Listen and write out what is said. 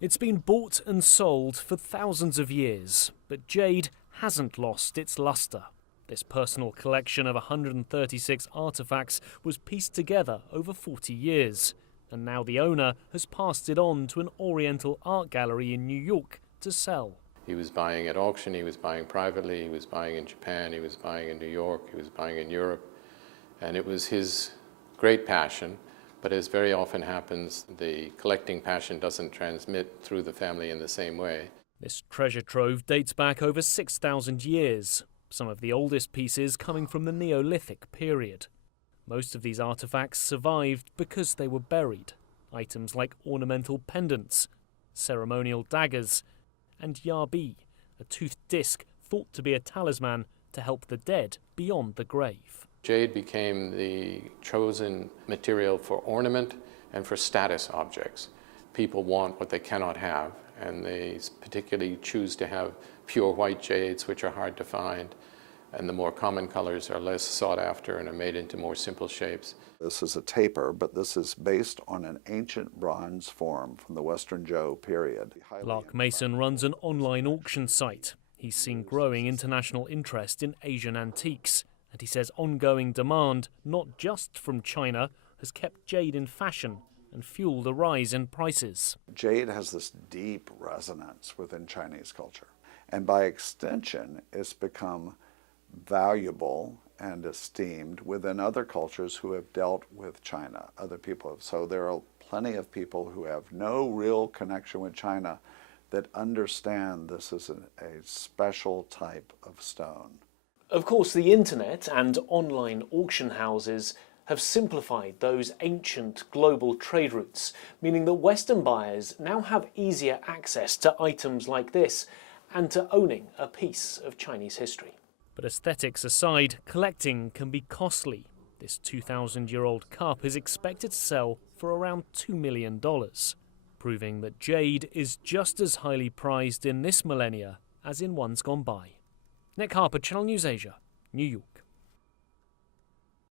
It's been bought and sold for thousands of years, but jade hasn't lost its luster. This personal collection of 136 artifacts was pieced together over 40 years, and now the owner has passed it on to an Oriental art gallery in New York to sell. He was buying at auction, he was buying privately, he was buying in Japan, he was buying in New York, he was buying in Europe, and it was his great passion. But as very often happens, the collecting passion doesn't transmit through the family in the same way. This treasure trove dates back over 6,000 years, some of the oldest pieces coming from the Neolithic period. Most of these artifacts survived because they were buried. Items like ornamental pendants, ceremonial daggers, and yabi, a toothed disc thought to be a talisman to help the dead beyond the grave. Jade became the chosen material for ornament and for status objects. People want what they cannot have, and they particularly choose to have pure white jades, which are hard to find, and the more common colors are less sought after and are made into more simple shapes. This is a taper, but this is based on an ancient bronze form from the Western Zhou period. Lark Mason runs an online auction site. He's seen growing international interest in Asian antiques, and he says ongoing demand, not just from China, has kept jade in fashion and fueled a rise in prices. Jade has this deep resonance within Chinese culture, and by extension, it's become valuable and esteemed within other cultures who have dealt with China, other people. So there are plenty of people who have no real connection with China that understand this is a special type of stone. Of course, the internet and online auction houses have simplified those ancient global trade routes, meaning that Western buyers now have easier access to items like this and to owning a piece of Chinese history. But aesthetics aside, collecting can be costly. This 2,000-year-old cup is expected to sell for around $2 million, proving that jade is just as highly prized in this millennia as in ones gone by. Nick Harper, Channel News Asia, New York.